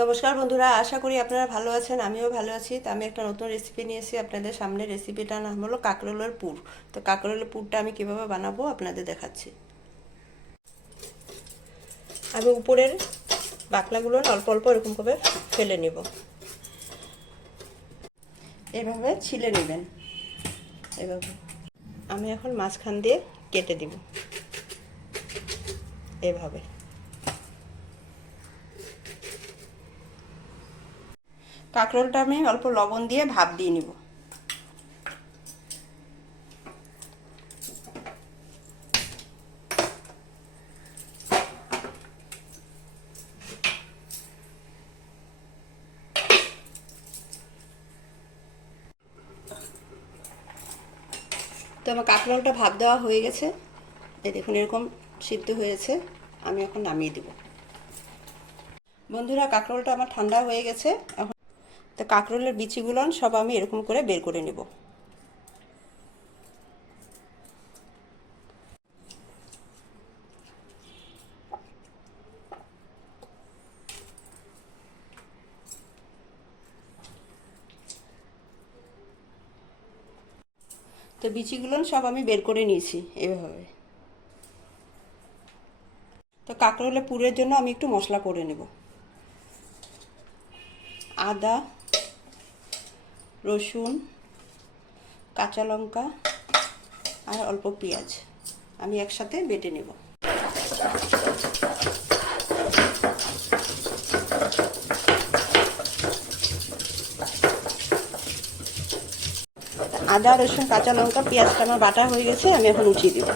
নমস্কার বন্ধুরা, আশা করি আপনারা ভালো আছেন। আমিও ভালো আছি। তো আমি একটা নতুন রেসিপি নিয়ে এসেছি আপনাদের সামনে। রেসিপিটার নাম হলো কাঁকরোলের পুর। তো কাঁকরোলের পুরটা আমি কিভাবে বানাবো আপনাদের দেখাচ্ছি। আমি উপরের বাকলাগুলো অল্প অল্প এরকম করে ফেলে নেব। এভাবে ছিলে নেবেন। এভাবে আমি এখন মাঝখান দিয়ে কেটে দিব এভাবে। কাঁকরোলটা আমি অল্প লবণ দিয়ে ভাপ দিয়ে নিব। তো আমার কাঁকরোলটা ভাপ দেওয়া হয়ে গেছে। এই দেখুন এরকম সিদ্ধ হয়েছে। আমি এখন নামিয়ে দেব। বন্ধুরা, কাঁকরোলটা আমার ঠান্ডা হয়ে গেছে। এখন তো কাঁকরোলের বিচিগুলো সব আমি এরকম করে বের করে নেব। তো বিচিগুলো সব আমি বের করে নিয়েছি এভাবে। তো কাঁকরোলের পুরের জন্য আমি একটু মশলা করে নেব। আদা, রসুন, কাঁচা লঙ্কা আর অল্প পেঁয়াজ আমি একসাথে বেটে নেব। আদা, রসুন, কাঁচা লঙ্কা, পেঁয়াজটা আমার বাটা হয়ে গেছে। আমি এখন উঠিয়ে দেব।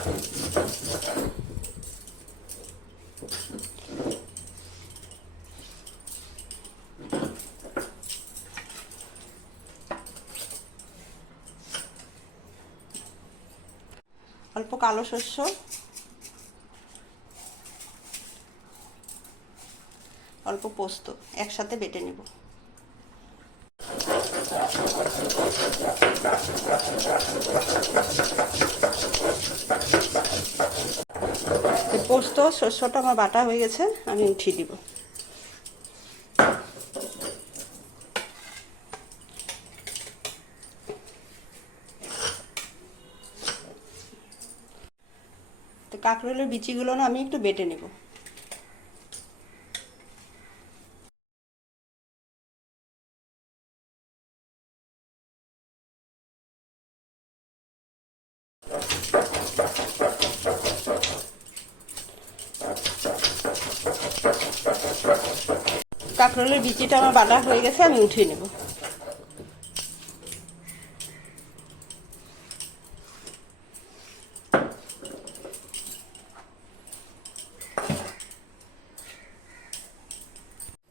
অল্প কালো শস্য, অল্প পোস্ত একসাথে বেটে নেব। পোস্ত শস্যটা আমার বাটা হয়ে গেছে। আমি উঠিয়ে দিব। তো কাঁকরোলের বিচিগুলো না আমি একটু বেটে নেব। কাঁকরোলের বিচিটা আমার বাটা হয়ে গেছে। আমি উঠিয়ে নেব।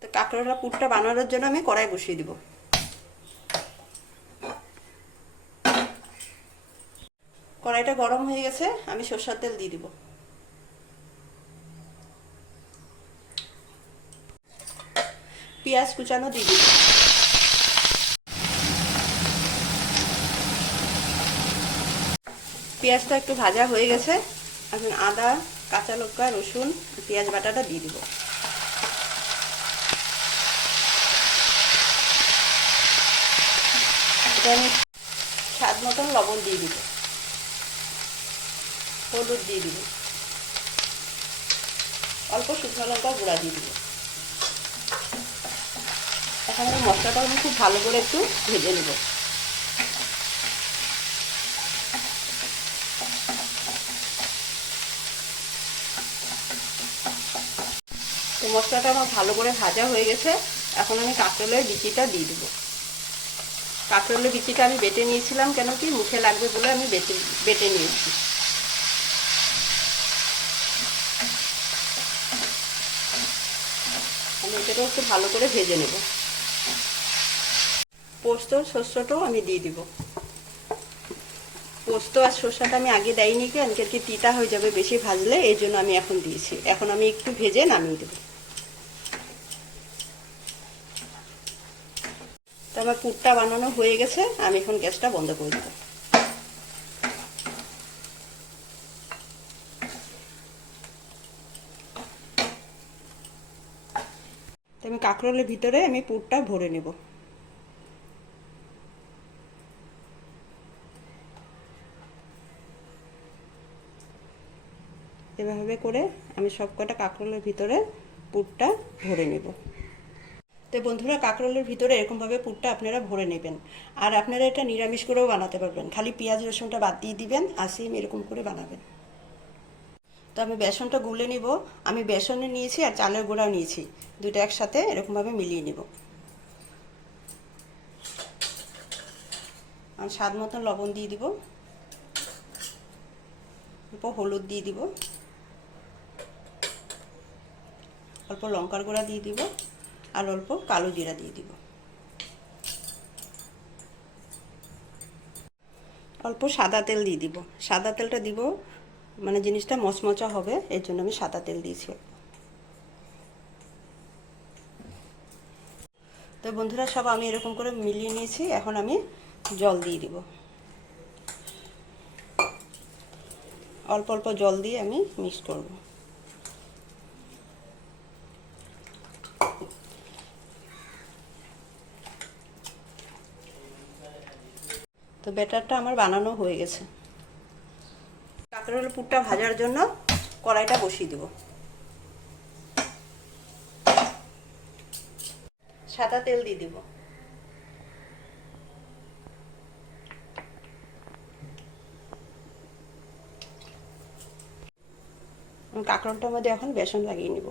তো কাঁকরোলের পুরটা বানানোর জন্য আমি কড়াই বসিয়ে দিব। কড়াইটা গরম হয়ে গেছে। আমি সরষের তেল দিয়ে দিব। পেঁয়াজ কুচানো দিয়ে দিব। পেঁয়াজটা একটু ভাজা হয়ে গেছে। এখন আদা, কাঁচা লঙ্কা, রসুন, পেঁয়াজ বাটাটা দিয়ে দিব। এটা আমি স্বাদ মতন লবণ দিয়ে দিব। হলুদ দিয়ে দিব। অল্প শুকনো লঙ্কা গুঁড়া দিয়ে দিব। এখন আমি মশলাটা আমি খুব ভালো করে একটু ভেজে নেব। তো মশলাটা আমার ভালো করে ভাজা হয়ে গেছে। এখন আমি কাঁকরোলের বিচিটা দিয়ে দেবো। কাঁকরোলের বিচিটা আমি বেটে নিয়েছিলাম, কেন কি মুখে লাগবে বলে আমি বেটে নিয়েছি। আমি এটাকেও একটু ভালো করে ভেজে নেব। পোস্ত শস্যটাও আমি দিয়ে দিব। পোস্ত আর শসাটা আমি আগে দেয়নি, কেন কি তিতা হয়ে যাবে বেশি ভাজলে, এই জন্য আমি এখন দিয়েছি। এখন আমি একটু ভেজে নামিয়ে দেবো। তো আমার পুরটা বানানো হয়ে গেছে। আমি এখন গ্যাসটা বন্ধ করে দেবো। আমি কাঁকরোলের ভিতরে আমি পুরটা ভরে নেব। এভাবে করে আমি সবকটা কাঁকরোলের ভিতরে পুরটা ভরে নেব। তো বন্ধুরা, কাঁকরোলের ভিতরে এরকমভাবে পুরটা আপনারা ভরে নেবেন। আর আপনারা এটা নিরামিষ করেও বানাতে পারবেন, খালি পেঁয়াজ রসুনটা বাদ দিয়ে দিবেন, আর সেম এরকম করে বানাবেন। তো আমি বেসনটা গুলে নিব। আমি বেসনে নিয়েছি আর চালের গুঁড়াও নিয়েছি, দুটো একসাথে এরকমভাবে মিলিয়ে নিব। আর স্বাদ মতন লবণ দিয়ে দিব, অল্প হলুদ দিয়ে দিব, অল্প লঙ্কার গুঁড়া দিয়ে দিব, আর অল্প কালো জিরা দিয়ে দিব। অল্প সাদা তেল দিয়ে দিব। সাদা তেলটা দিব মানে জিনিসটা মচমচা হবে, এর জন্য আমি সাদা তেল দিয়েছি। তো বন্ধুরা, সব আমি এরকম করে মিলিয়ে নিয়েছি। এখন আমি জল দিয়ে দিব। অল্প অল্প জল দিয়ে আমি মিক্স করব। তো ব্যাটারটা আমার বানানো হয়ে গেছে। কাঁকরোলের পুরটা ভাজার জন্য কড়াইটা বসিয়ে দেব। সাদা তেল দিয়ে দিব। কাঁকরোলটার মধ্যে এখন বেসন লাগিয়ে নিব।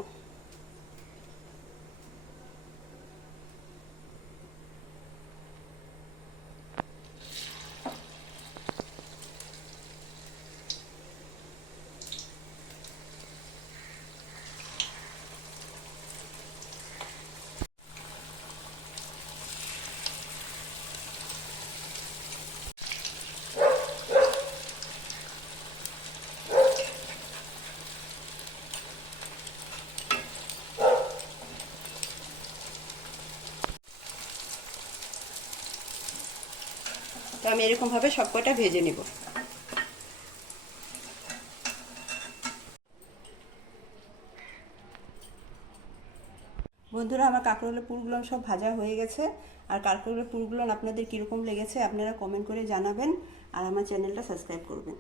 তো আমি এরকমভাবে সবকটা ভেজে নিব। বন্ধুরা, আমার কাঁকরোলের পুরগুলো সব ভাজা হয়ে গেছে। আর কাঁকরোলের পুরগুলো আপনাদের কীরকম লেগেছে আপনারা কমেন্ট করে জানাবেন, আর আমার চ্যানেলটা সাবস্ক্রাইব করবেন।